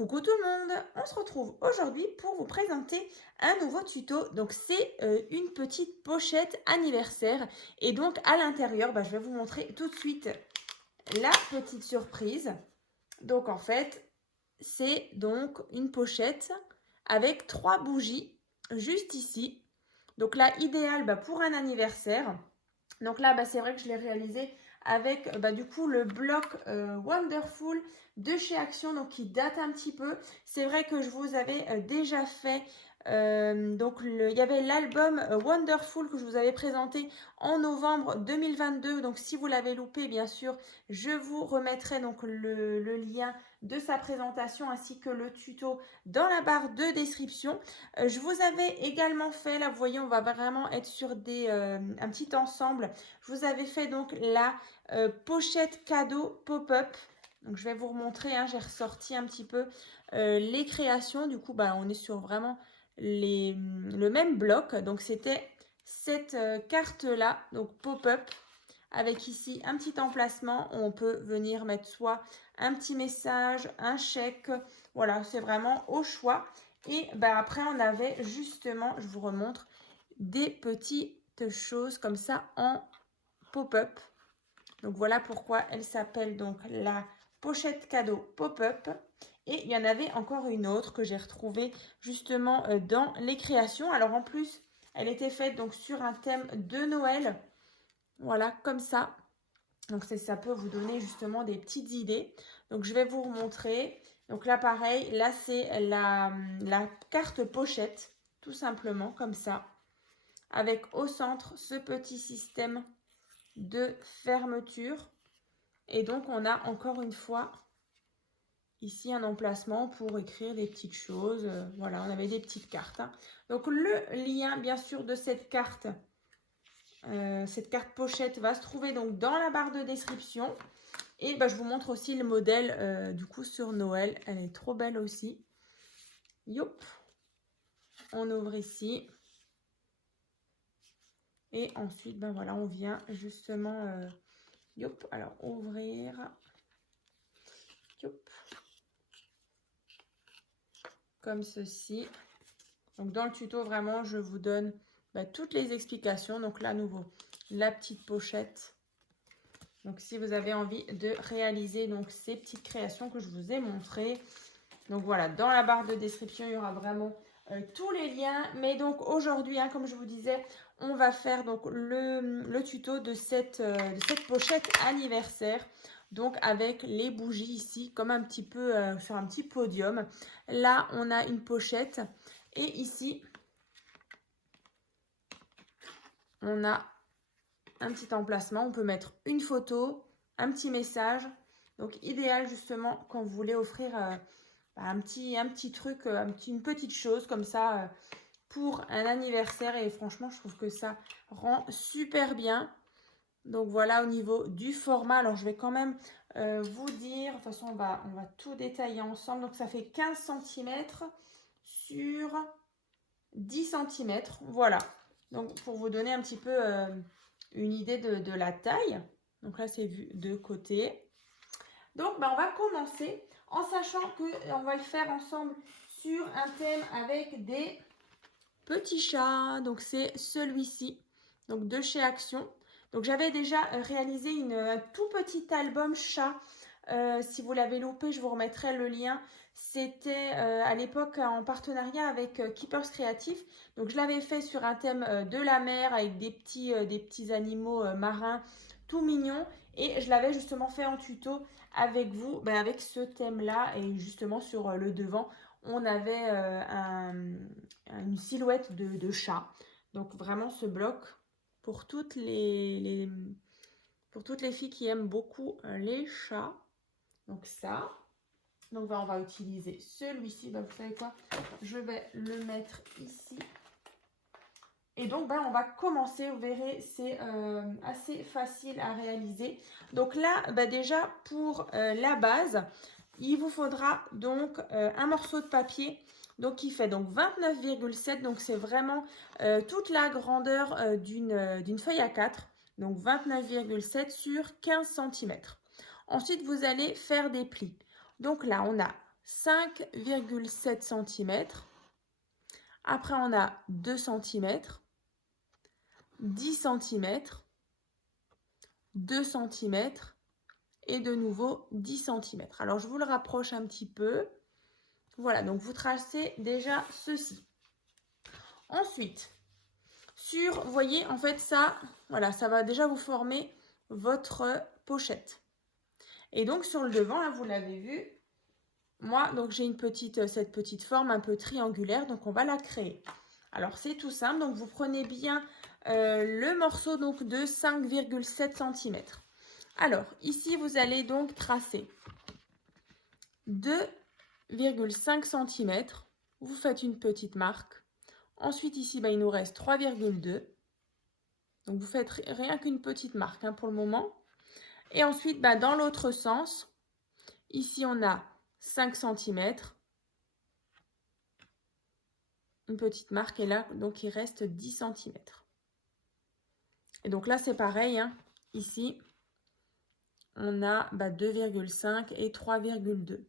Coucou tout le monde, on se retrouve aujourd'hui pour vous présenter un nouveau tuto. Donc c'est une petite pochette anniversaire et donc à l'intérieur, je vais vous montrer tout de suite la petite surprise. Donc en fait, c'est donc une pochette avec 3 bougies juste ici. Donc là, idéal pour un anniversaire. Donc là, c'est vrai que je l'ai réalisé avec du coup le bloc Wonderful de chez Action, donc qui date un petit peu. C'est vrai que je vous avais déjà fait, il y avait l'album Wonderful que je vous avais présenté en novembre 2022. Donc si vous l'avez loupé, bien sûr, je vous remettrai donc le lien de sa présentation ainsi que le tuto dans la barre de description. Je vous avais également fait, là vous voyez, on va vraiment être sur un petit ensemble. Je vous avais fait donc la pochette cadeau pop-up. Donc je vais vous remontrer, j'ai ressorti un petit peu les créations. Du coup, on est sur vraiment le même bloc. Donc c'était cette carte-là, donc pop-up, avec ici un petit emplacement où on peut venir mettre soit un petit message, un chèque. Voilà, c'est vraiment au choix. Et après, on avait justement, je vous remontre, des petites choses comme ça en pop-up. Donc voilà pourquoi elle s'appelle donc la pochette cadeau pop-up. Et il y en avait encore une autre que j'ai retrouvée justement dans les créations. Alors en plus, elle était faite donc sur un thème de Noël. Voilà, comme ça. Donc ça peut vous donner justement des petites idées. Donc je vais vous remontrer. Donc là pareil, là c'est la carte pochette, tout simplement comme ça. Avec au centre ce petit système de fermeture. Et donc on a encore une fois ici un emplacement pour écrire des petites choses. Voilà, on avait des petites cartes. Donc le lien bien sûr de cette carte pochette va se trouver donc dans la barre de description. Et je vous montre aussi le modèle du coup sur Noël. Elle est trop belle aussi. Youp. On ouvre ici. Et ensuite, voilà, on vient justement... youp, alors ouvrir. Youp. Comme ceci. Donc dans le tuto, vraiment, je vous donne toutes les explications. Donc là, à nouveau, la petite pochette. Donc si vous avez envie de réaliser donc ces petites créations que je vous ai montrées. Donc voilà, dans la barre de description, il y aura vraiment tous les liens. Mais donc aujourd'hui, comme je vous disais, on va faire donc le tuto de cette pochette anniversaire. Donc avec les bougies ici, comme un petit peu sur un petit podium. Là, on a une pochette. Et ici, on a un petit emplacement. On peut mettre une photo, un petit message. Donc idéal justement quand vous voulez offrir un petit truc, une petite chose comme ça pour un anniversaire. Et franchement, je trouve que ça rend super bien. Donc voilà au niveau du format. Alors je vais quand même vous dire, de toute façon on va tout détailler ensemble. Donc ça fait 15 cm sur 10 cm. Voilà. Donc pour vous donner un petit peu une idée de la taille. Donc là c'est vu de côté. Donc on va commencer en sachant qu'on va le faire ensemble sur un thème avec des petits chats. Donc c'est celui-ci, donc de chez Action. Donc j'avais déjà réalisé un tout petit album chat. Si vous l'avez loupé, je vous remettrai le lien. C'était à l'époque en partenariat avec Keepers Creatifs. Donc je l'avais fait sur un thème de la mer avec des petits animaux marins tout mignons. Et je l'avais justement fait en tuto avec vous, avec ce thème-là. Et justement sur le devant, on avait une silhouette de chat. Donc vraiment ce bloc pour toutes les filles qui aiment beaucoup les chats. Donc ça. Donc on va utiliser celui-ci. Vous savez quoi? Je vais le mettre ici. Et donc, on va commencer. Vous verrez, c'est assez facile à réaliser. Donc là, déjà, pour la base, il vous faudra donc un morceau de papier donc qui fait donc 29,7. Donc, c'est vraiment toute la grandeur d'une feuille A4. Donc, 29,7 sur 15 cm. Ensuite, vous allez faire des plis. Donc là, on a 5,7 cm. Après, on a 2 cm, 10 cm, 2 cm et de nouveau 10 cm. Alors, je vous le rapproche un petit peu. Voilà, donc vous tracez déjà ceci. Ensuite, vous voyez, en fait, ça, voilà, ça va déjà vous former votre pochette. Et donc, sur le devant, là, vous l'avez vu, moi, donc j'ai cette petite forme un peu triangulaire, donc on va la créer. Alors, c'est tout simple, donc vous prenez bien le morceau donc, de 5,7 cm. Alors, ici, vous allez donc tracer 2,5 cm. Vous faites une petite marque. Ensuite, ici, il nous reste 3,2. Donc, vous faites rien qu'une petite marque pour le moment. Et ensuite, dans l'autre sens, ici, on a 5 cm. Une petite marque. Et là, donc, il reste 10 cm. Et donc là, c'est pareil. Ici, on a 2,5 et 3,2.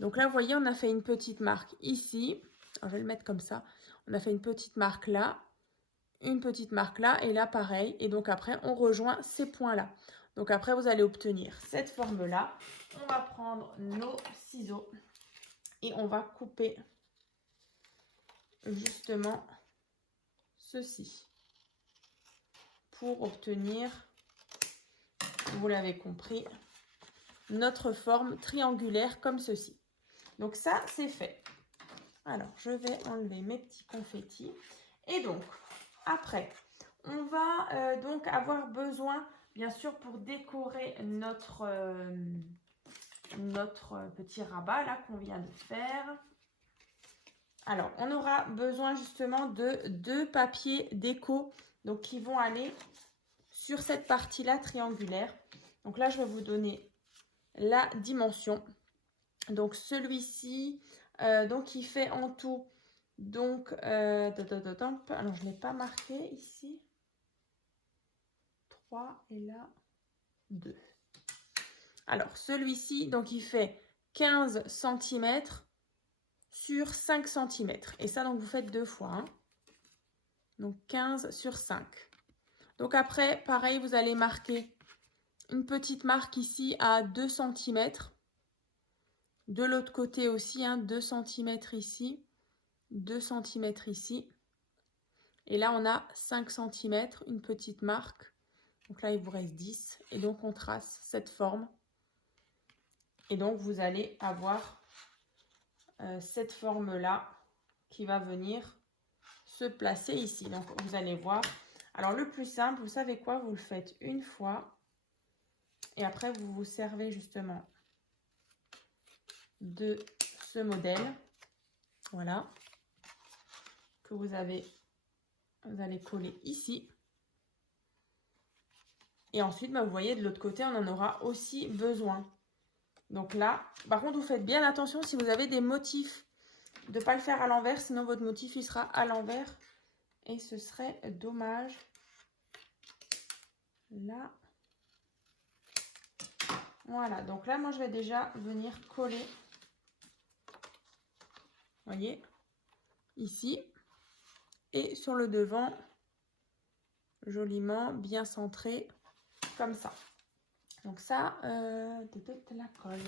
Donc là, vous voyez, on a fait une petite marque ici. Alors, je vais le mettre comme ça. On a fait une petite marque là, une petite marque là, et là, pareil. Et donc après, on rejoint ces points-là. Donc après, vous allez obtenir cette forme-là. On va prendre nos ciseaux et on va couper justement ceci pour obtenir, vous l'avez compris, notre forme triangulaire comme ceci. Donc ça, c'est fait. Alors, je vais enlever mes petits confettis. Et donc, après, on va donc avoir besoin, bien sûr, pour décorer notre petit rabat là qu'on vient de faire. Alors, on aura besoin justement de 2 papiers déco, donc qui vont aller sur cette partie-là triangulaire. Donc là, je vais vous donner la dimension. Donc celui-ci, donc il fait en tout, donc, alors je ne l'ai pas marqué ici, 3 et là 2. Alors celui-ci, donc il fait 15 cm sur 5 cm. Et ça, donc vous faites 2 fois. Donc 15 sur 5. Donc après, pareil, vous allez marquer une petite marque ici à 2 cm. De l'autre côté aussi, 2 cm ici, 2 cm ici. Et là, on a 5 cm, une petite marque. Donc là, il vous reste 10. Et donc, on trace cette forme. Et donc, vous allez avoir cette forme-là qui va venir se placer ici. Donc, vous allez voir. Alors, le plus simple, vous savez quoi? Vous le faites une fois. Et après, vous vous servez justement de ce modèle. Voilà. Que vous allez coller ici. Et ensuite, vous voyez, de l'autre côté, on en aura aussi besoin. Donc là, par contre, vous faites bien attention si vous avez des motifs, de ne pas le faire à l'envers, sinon votre motif, il sera à l'envers. Et ce serait dommage. Là. Voilà, donc là, moi, je vais déjà venir coller. Vous voyez, ici. Et sur le devant, joliment, bien centré, comme ça. Donc ça, de la colle.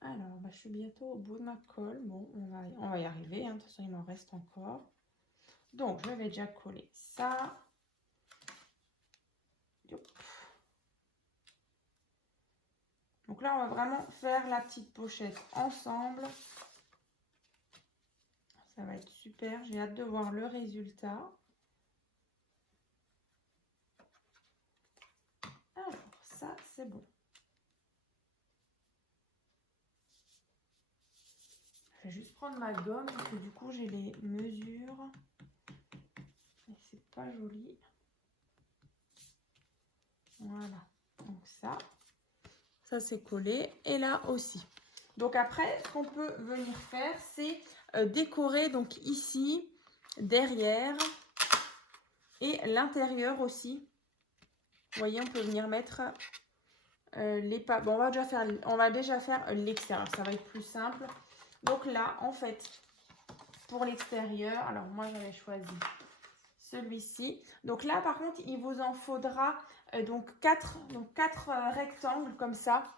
Alors, je suis bientôt au bout de ma colle. Bon, on va y arriver. De toute façon, il m'en reste encore. Donc, je vais déjà coller ça. Donc là, on va vraiment faire la petite pochette ensemble. Ça va être super. J'ai hâte de voir le résultat. Alors, ça, c'est bon. Je vais juste prendre ma gomme parce que du coup, j'ai les mesures. Et c'est pas joli. Voilà. Donc ça c'est collé. Et là aussi. Donc après, ce qu'on peut venir faire, c'est décorer donc ici, derrière et l'intérieur aussi. Vous voyez, on peut venir mettre Bon, on va déjà faire l'extérieur, ça va être plus simple. Donc là, en fait, pour l'extérieur, alors moi j'avais choisi celui-ci. Donc là, par contre, il vous en faudra donc 4 rectangles comme ça.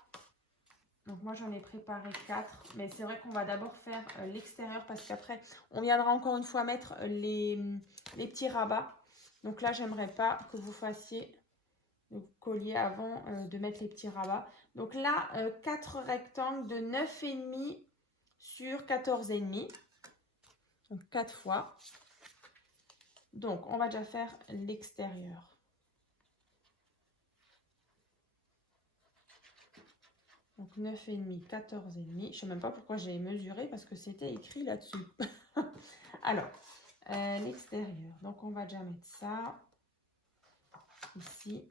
Donc moi j'en ai préparé 4, mais c'est vrai qu'on va d'abord faire l'extérieur parce qu'après on viendra encore une fois mettre les petits rabats. Donc là j'aimerais pas que vous fassiez le collier avant de mettre les petits rabats. Donc là 4 rectangles de 9,5 sur 14,5. Donc 4 fois. Donc on va déjà faire l'extérieur. Donc 9,5, 14,5. Je ne sais même pas pourquoi j'ai mesuré parce que c'était écrit là-dessus. Alors, l'extérieur. Donc on va déjà mettre ça ici.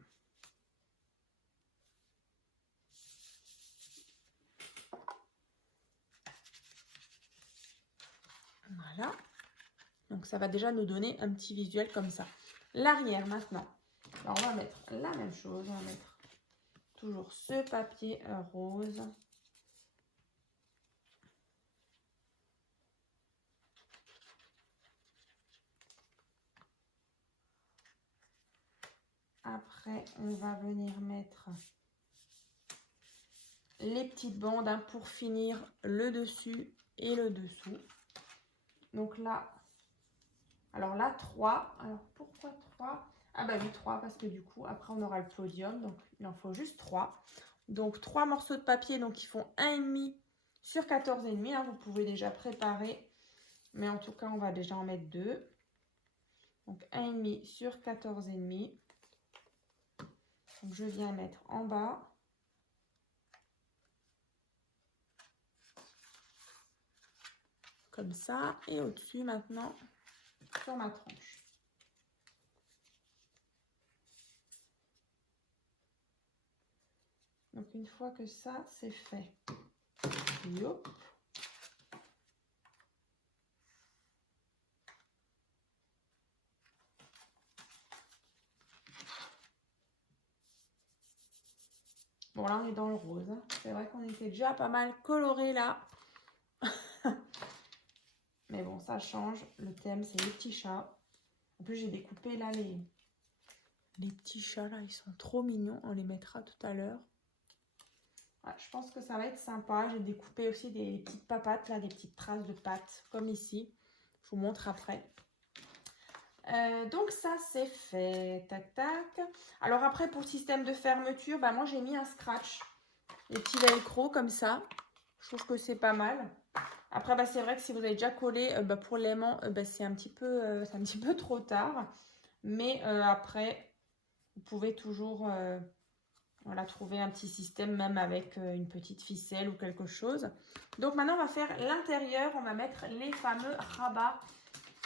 Voilà. Donc ça va déjà nous donner un petit visuel comme ça. L'arrière maintenant. Alors on va mettre la même chose. On va mettre toujours ce papier rose. Après, on va venir mettre les petites bandes hein, pour finir le dessus et le dessous. Donc là, alors là, 3. Alors pourquoi 3? Ah bah oui, 3 parce que du coup, après on aura le podium. Donc il en faut juste 3. Donc 3 morceaux de papier, donc ils font 1,5 sur 14,5. Hein, vous pouvez déjà préparer. Mais en tout cas, on va déjà en mettre 2. Donc 1,5 sur 14,5. Donc je viens mettre en bas. Comme ça. Et au-dessus maintenant, sur ma tranche. Donc une fois que ça c'est fait, hop. Bon là on est dans le rose, hein. C'est vrai qu'on était déjà pas mal coloré là. Mais bon ça change, le thème c'est les petits chats. En plus j'ai découpé là les petits chats là, ils sont trop mignons, on les mettra tout à l'heure. Ouais, je pense que ça va être sympa. J'ai découpé aussi des petites papates, là, des petites traces de pâtes, comme ici. Je vous montre après. Donc ça, c'est fait. Tac, tac. Alors après, pour le système de fermeture, bah, moi, j'ai mis un scratch. Les petits velcro, comme ça. Je trouve que c'est pas mal. Après, bah, c'est vrai que si vous avez déjà collé, bah, pour l'aimant, bah, c'est un petit peu trop tard. Mais après, vous pouvez toujours... Voilà, trouver un petit système même avec une petite ficelle ou quelque chose. Donc maintenant, on va faire l'intérieur. On va mettre les fameux rabats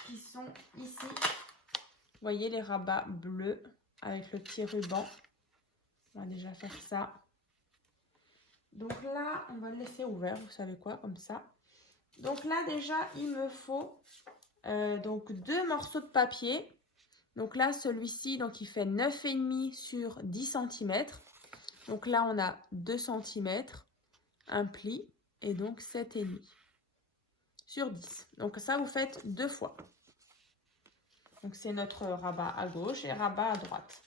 qui sont ici. Vous voyez les rabats bleus avec le petit ruban. On va déjà faire ça. Donc là, on va le laisser ouvert, vous savez quoi, comme ça. Donc là, déjà, il me faut donc 2 morceaux de papier. Donc là, celui-ci, donc il fait 9,5 sur 10 cm. Donc là, on a 2 cm, un pli, et donc 7,5 sur 10. Donc ça, vous faites 2 fois. Donc c'est notre rabat à gauche et rabat à droite.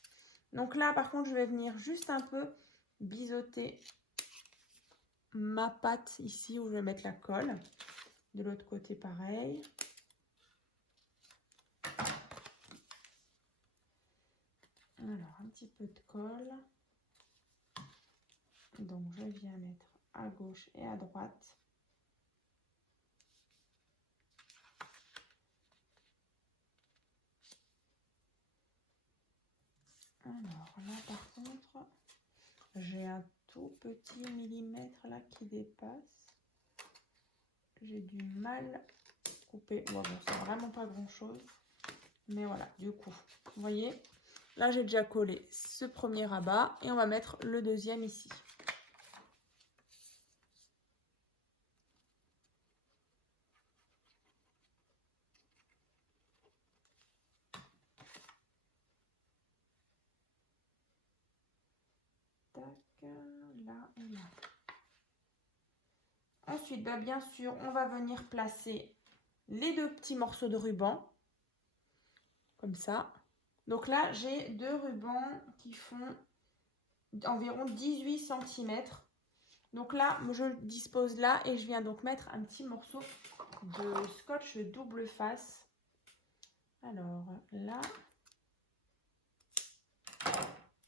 Donc là, par contre, je vais venir juste un peu biseauter ma pâte ici où je vais mettre la colle. De l'autre côté, pareil. Alors, un petit peu de colle. Donc, je viens mettre à gauche et à droite. Alors, là, par contre, j'ai un tout petit millimètre là qui dépasse. J'ai du mal couper. Bon, c'est vraiment pas grand chose. Mais voilà, du coup, vous voyez, là, j'ai déjà collé ce premier rabat et on va mettre le deuxième ici. Tac, là et là. Ensuite, bah, bien sûr, on va venir placer les deux petits morceaux de ruban. Comme ça. Donc là, j'ai deux rubans qui font environ 18 cm. Donc là, je le dispose là et je viens donc mettre un petit morceau de scotch double face. Alors là,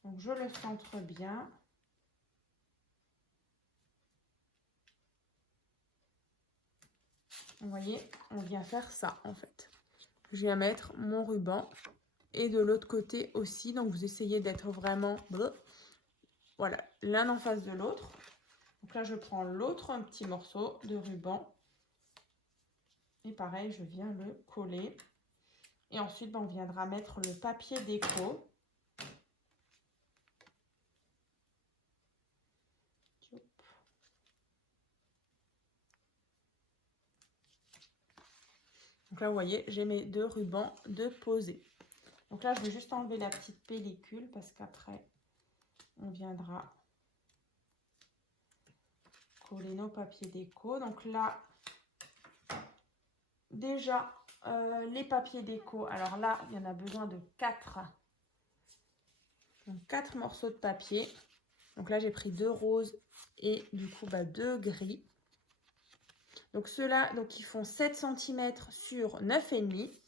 donc je le centre bien. Vous voyez, on vient faire ça en fait. Je viens mettre mon ruban et de l'autre côté aussi. Donc vous essayez d'être vraiment, voilà, l'un en face de l'autre. Donc là, je prends l'autre petit morceau de ruban. Et pareil, je viens le coller. Et ensuite, on viendra mettre le papier déco. Donc là, vous voyez, j'ai mes deux rubans de poser. Donc là, je vais juste enlever la petite pellicule parce qu'après, on viendra coller nos papiers déco. Donc là, déjà, les papiers déco. Alors là, il y en a besoin de 4. Donc 4 morceaux de papier. Donc là, j'ai pris 2 roses et du coup, 2 gris. Donc ceux-là, donc ils font 7 cm sur 9,5.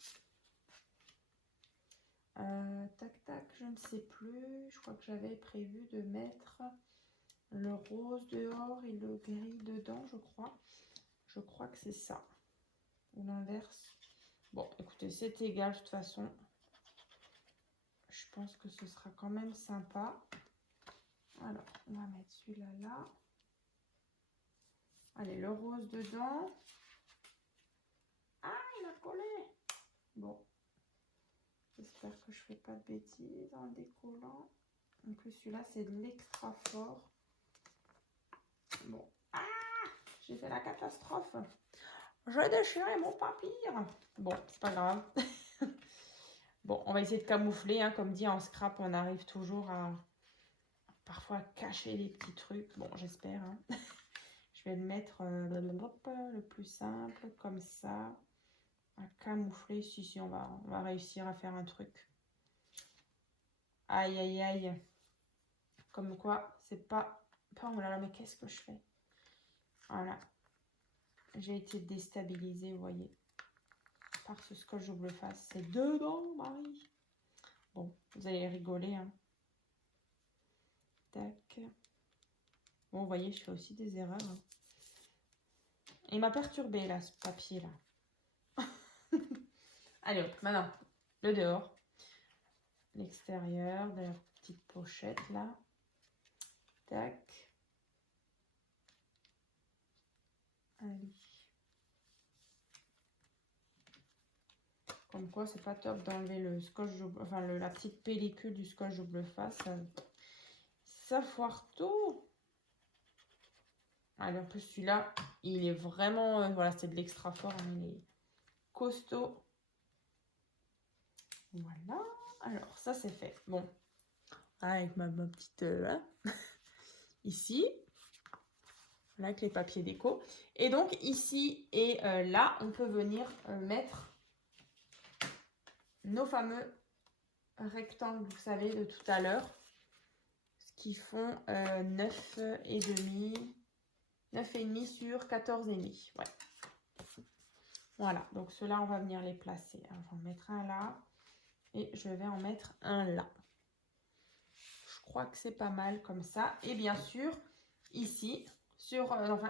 Tac, tac, je ne sais plus. Je crois que j'avais prévu de mettre le rose dehors et le gris dedans, je crois. Je crois que c'est ça. Ou l'inverse. Bon, écoutez, c'est égal de toute façon. Je pense que ce sera quand même sympa. Alors, on va mettre celui-là là. Allez, le rose dedans. Ah, il a collé. Bon. J'espère que je ne fais pas de bêtises en décollant. En plus, celui-là, c'est de l'extra fort. Bon. Ah, j'ai fait la catastrophe. J'ai déchiré mon papier. Bon, c'est pas grave. Bon, on va essayer de camoufler. Hein. Comme dit, en scrap, on arrive toujours à parfois cacher les petits trucs. Bon, j'espère. Hein. Je vais le mettre le plus simple, comme ça. À camoufler. Si, on va réussir à faire un truc. Aïe, aïe, aïe. Comme quoi, c'est pas... Oh là là, mais qu'est-ce que je fais? Voilà. J'ai été déstabilisée, vous voyez. Par ce scotch double face. C'est dedans, Marie. Bon, vous allez rigoler. Hein. Tac. Bon, vous voyez, je fais aussi des erreurs. Hein. Il m'a perturbé, là, ce papier-là. Allez, hop, maintenant, le dehors. L'extérieur de la petite pochette, là. Tac. Allez. Comme quoi, c'est pas top d'enlever le scotch double, enfin la petite pellicule du scotch double face. Ça foire tout. Allez, en plus, celui-là, il est vraiment... voilà, c'est de l'extra fort. Hein, il est costaud. Voilà. Alors, ça, c'est fait. Bon. Avec ma petite... ici. Là, avec les papiers déco. Et donc, ici et là, on peut venir mettre nos fameux rectangles, vous savez, de tout à l'heure. Ce qui font 9,5. 9,5 sur 14,5. Ouais. Voilà. Donc, ceux-là, on va venir les placer. Alors, je vais en mettre un là. Et je vais en mettre un là. Je crois que c'est pas mal comme ça. Et bien sûr, ici,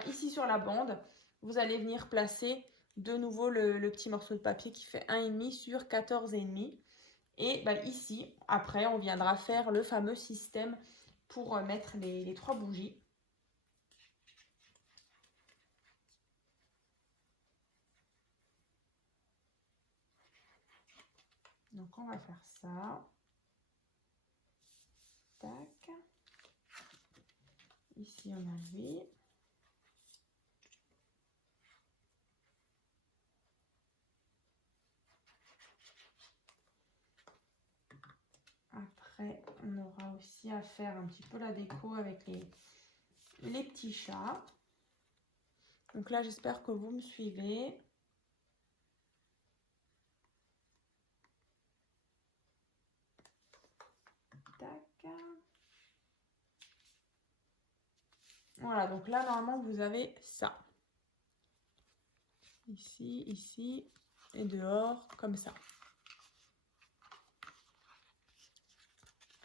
ici sur la bande, vous allez venir placer de nouveau le petit morceau de papier qui fait 1,5 sur 14,5. Et ici, après, on viendra faire le fameux système pour mettre les 3 bougies. Donc, on va faire ça. Tac. Ici, on a lui. Après, on aura aussi à faire un petit peu la déco avec les petits chats. Donc là, j'espère que vous me suivez. Tac. Voilà, donc là, normalement, vous avez ça. Ici, ici, et dehors, comme ça.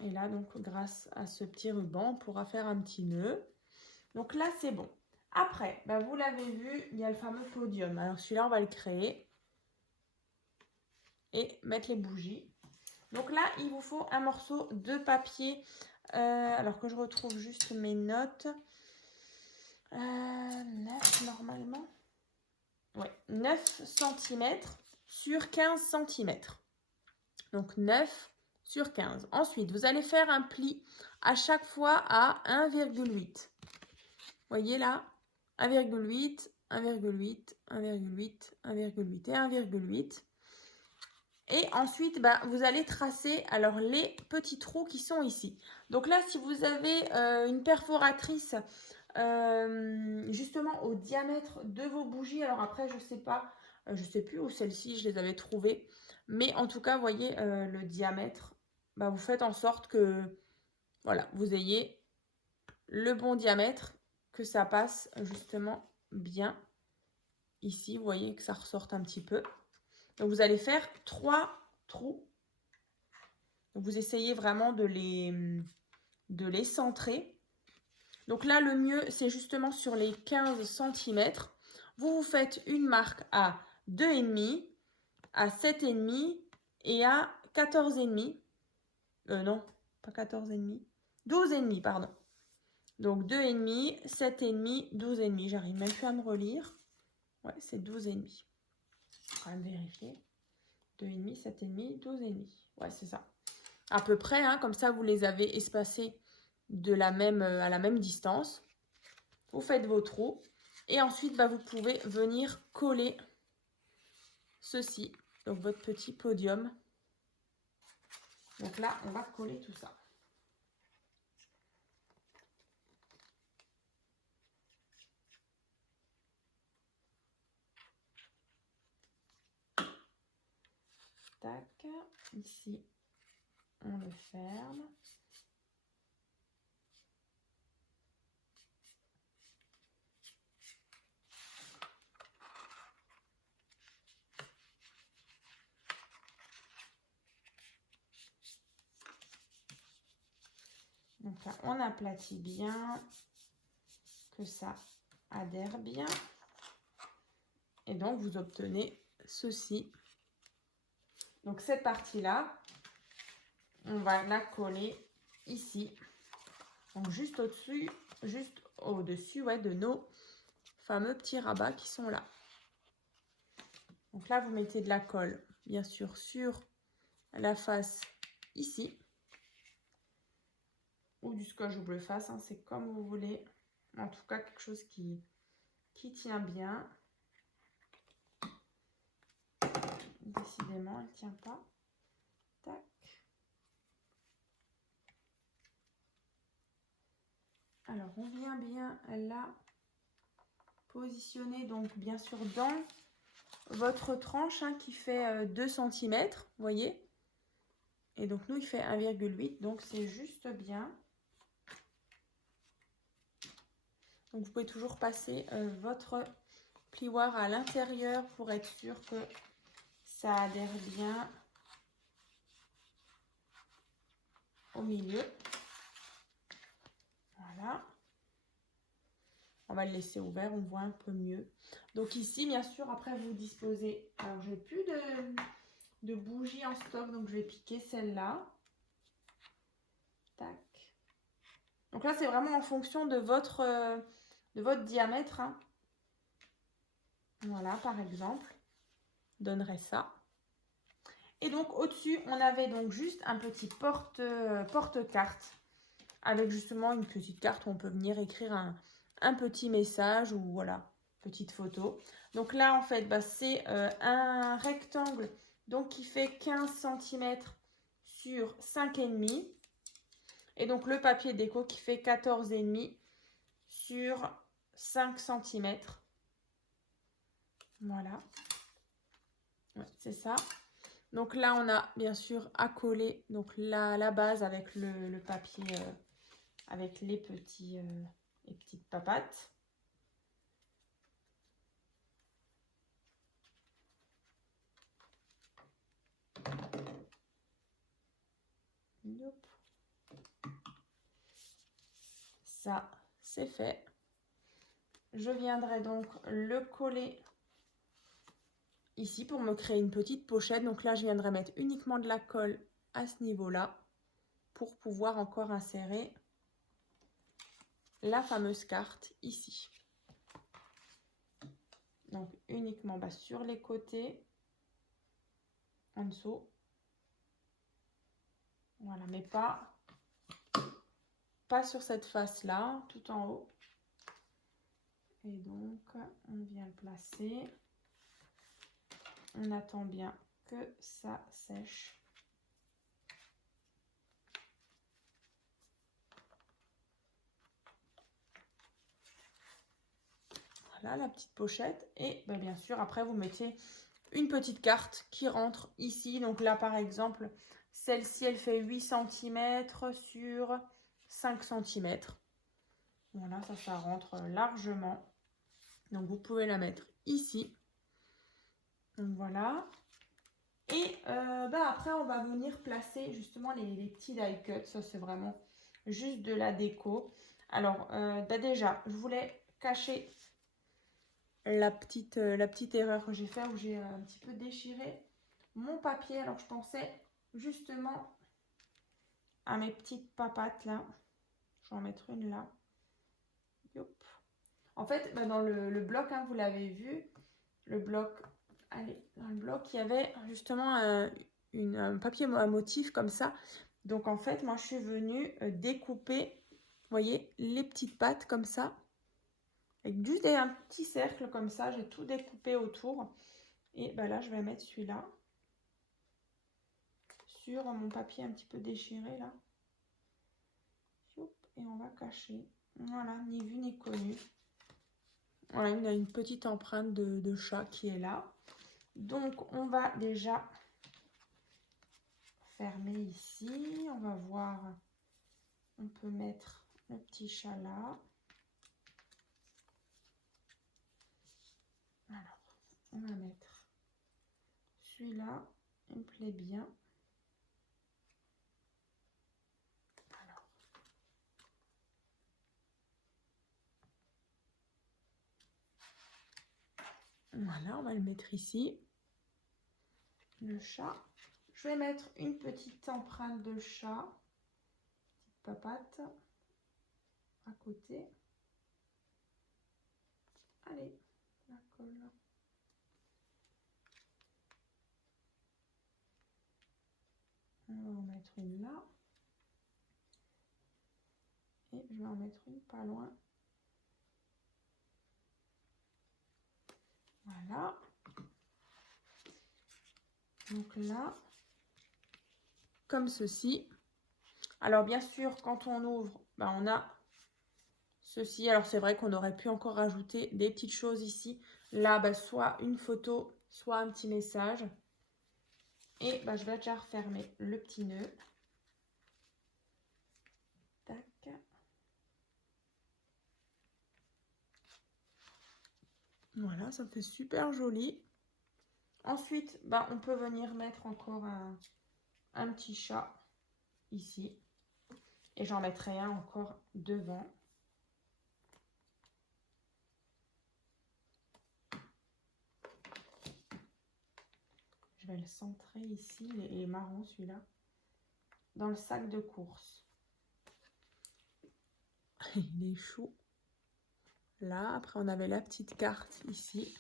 Et là, donc, grâce à ce petit ruban, on pourra faire un petit nœud. Donc là, c'est bon. Après, ben, vous l'avez vu, il y a le fameux podium. Alors, celui-là, on va le créer. Et mettre les bougies. Donc là, il vous faut un morceau de papier. Alors que je retrouve juste mes notes. 9 normalement. Ouais, 9 cm sur 15 cm. Donc 9 sur 15. Ensuite, vous allez faire un pli à chaque fois à 1,8. Voyez là, 1,8, 1,8, 1,8, 1,8 et 1,8. Et ensuite, bah, vous allez tracer alors les petits trous qui sont ici. Donc là, si vous avez une perforatrice justement au diamètre de vos bougies, alors après, je sais pas, je sais plus où celles-ci, je les avais trouvées. Mais en tout cas, vous voyez le diamètre, bah, vous faites en sorte que voilà, vous ayez le bon diamètre, que ça passe justement bien ici. Vous voyez que ça ressorte un petit peu. Donc, vous allez faire 3 trous. Donc, vous essayez vraiment de les centrer. Donc là, le mieux, c'est justement sur les 15 cm. Vous faites une marque à 2,5, à 7,5 et à 14,5. Non, pas 14,5. 12,5, pardon. Donc 2,5, 7,5, 12,5. J'arrive même plus à me relire. Ouais, c'est 12,5. On va vérifier. 2,5, 7,5, 12,5. Ouais, c'est ça. À peu près, hein, comme ça, vous les avez espacés à la même distance. Vous faites vos trous. Et ensuite, bah, vous pouvez venir coller ceci. Donc, votre petit podium. Donc là, on va coller tout ça. Tac. Ici, on le ferme. Donc là, on aplatit bien, que ça adhère bien. Et donc, vous obtenez ceci. Donc, cette partie-là, on va la coller ici. Donc, juste au-dessus, ouais, de nos fameux petits rabats qui sont là. Donc là, vous mettez de la colle, bien sûr, sur la face ici. Ou du scotch double face, hein, c'est comme vous voulez. En tout cas, quelque chose qui tient bien. Décidément, elle ne tient pas. Tac. Alors, on vient bien la positionner, donc bien sûr, dans votre tranche hein, qui fait 2 cm, vous voyez. Et donc, nous, il fait 1,8, donc c'est juste bien. Donc, vous pouvez toujours passer votre plioir à l'intérieur pour être sûr que ça adhère bien au milieu. Voilà. On va le laisser ouvert, on voit un peu mieux. Donc ici, bien sûr, après vous disposez... Alors, je n'ai plus de bougies en stock, donc je vais piquer celle-là. Tac. Donc là, c'est vraiment en fonction de votre diamètre. Hein. Voilà, par exemple. Donnerait ça. Et donc, au-dessus, on avait donc juste un petit porte-carte. Avec justement une petite carte où on peut venir écrire un petit message ou voilà, petite photo. Donc là, en fait, bah, c'est un rectangle donc qui fait 15 cm sur 5,5. Et donc le papier déco qui fait 14,5 sur 5 cm. Voilà. Ouais, c'est ça. Donc là, on a bien sûr à coller donc la base avec le papier, avec les petites papates. Ça, c'est fait. Je viendrai donc le coller ici pour me créer une petite pochette. Donc là, je viendrai mettre uniquement de la colle à ce niveau-là pour pouvoir encore insérer la fameuse carte ici. Donc uniquement sur les côtés, en dessous. Voilà, mais pas sur cette face-là, tout en haut. Et donc, on vient le placer. On attend bien que ça sèche. Voilà la petite pochette. Et bien sûr, après, vous mettez une petite carte qui rentre ici. Donc là, par exemple, celle-ci, elle fait 8 cm sur 5 cm. Voilà, ça rentre largement. Donc, vous pouvez la mettre ici. Donc, voilà. Et après, on va venir placer justement les petits die cuts. Ça, c'est vraiment juste de la déco. Alors, déjà, je voulais cacher la petite erreur que j'ai faite où j'ai un petit peu déchiré mon papier. Alors, je pensais justement à mes petites papates là. Je vais en mettre une là. Yop. En fait, dans le bloc, hein, vous l'avez vu, le bloc, allez, dans le bloc, il y avait justement un papier à motif comme ça. Donc, en fait, moi, je suis venue découper, vous voyez, les petites pattes comme ça. Avec juste un petit cercle comme ça, j'ai tout découpé autour. Et là, je vais mettre celui-là sur mon papier un petit peu déchiré là. Et on va cacher. Voilà, ni vu ni connu. Voilà, il y a une petite empreinte de chat qui est là. Donc, on va déjà fermer ici. On va voir. On peut mettre le petit chat là. Alors, on va mettre celui-là. Il me plaît bien. Alors. Voilà, on va le mettre ici. Le chat. Je vais mettre une petite empreinte de chat. Petite papate. À côté. Allez, la colle. On va en mettre une là. Et je vais en mettre une pas loin. Voilà. Donc là, comme ceci. Alors bien sûr, quand on ouvre, on a ceci. Alors c'est vrai qu'on aurait pu encore rajouter des petites choses ici. Là, soit une photo, soit un petit message. Et je vais déjà refermer le petit nœud. Tac. Voilà, ça fait super joli. Ensuite, on peut venir mettre encore un petit chat ici. Et j'en mettrai un encore devant. Je vais le centrer ici, il est marron celui-là, dans le sac de course. Il est chaud. Là, après on avait la petite carte ici.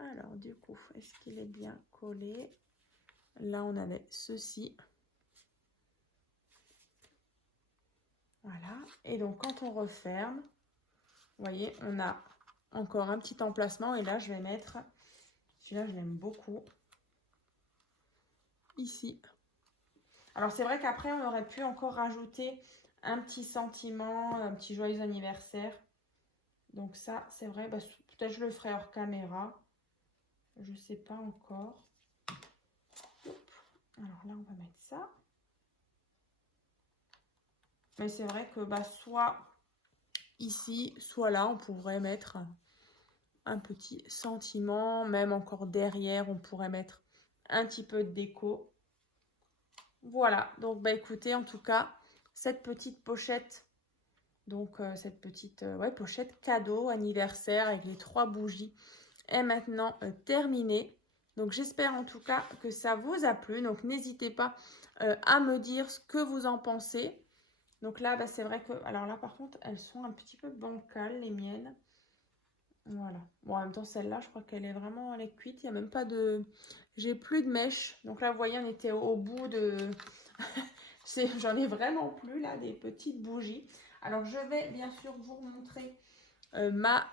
Alors du coup, est-ce qu'il est bien collé? Là, on avait ceci. Voilà. Et donc, quand on referme, vous voyez, on a encore un petit emplacement. Et là, je vais mettre, celui-là, je l'aime beaucoup, ici. Alors, c'est vrai qu'après, on aurait pu encore rajouter un petit sentiment, un petit joyeux anniversaire. Donc ça, c'est vrai, bah, peut-être je le ferai hors caméra. Je ne sais pas encore. Alors là, on va mettre ça. Mais c'est vrai que bah, soit ici, soit là, on pourrait mettre un petit sentiment. Même encore derrière, on pourrait mettre un petit peu de déco. Voilà, donc bah écoutez, en tout cas, cette petite pochette, donc cette petite pochette cadeau anniversaire avec les 3 bougies est maintenant terminée. Donc j'espère en tout cas que ça vous a plu. Donc n'hésitez pas à me dire ce que vous en pensez. Donc là, bah, c'est vrai que, alors là par contre, elles sont un petit peu bancales, les miennes. Voilà. Bon, en même temps, celle-là, je crois qu'elle est vraiment, elle est cuite. Il n'y a même pas de... J'ai plus de mèche. Donc là, vous voyez, on était au bout de... J'en ai vraiment plus, là, des petites bougies. Alors, je vais bien sûr vous montrer ma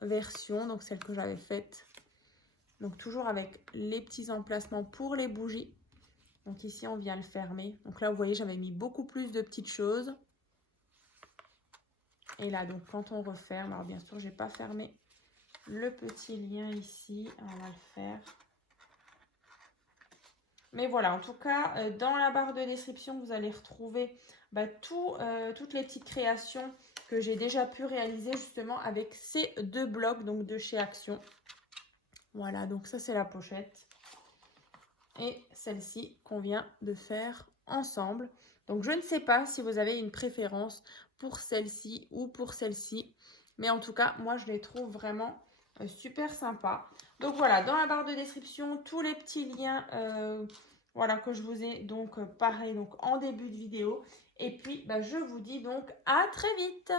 version, donc celle que j'avais faite. Donc, toujours avec les petits emplacements pour les bougies. Donc, ici, on vient le fermer. Donc là, vous voyez, j'avais mis beaucoup plus de petites choses. Et là, donc, quand on referme, alors bien sûr, je n'ai pas fermé le petit lien ici, on va le faire. Mais voilà, en tout cas, dans la barre de description, vous allez retrouver bah, toutes les petites créations que j'ai déjà pu réaliser justement avec ces 2 blocs donc de chez Action. Voilà, donc ça c'est la pochette. Et celle-ci qu'on vient de faire ensemble. Donc je ne sais pas si vous avez une préférence pour celle-ci ou pour celle-ci. Mais en tout cas, moi je les trouve vraiment super sympa. Donc voilà, dans la barre de description, tous les petits liens voilà, que je vous ai donc pareil donc en début de vidéo. Et puis, bah, je vous dis donc à très vite.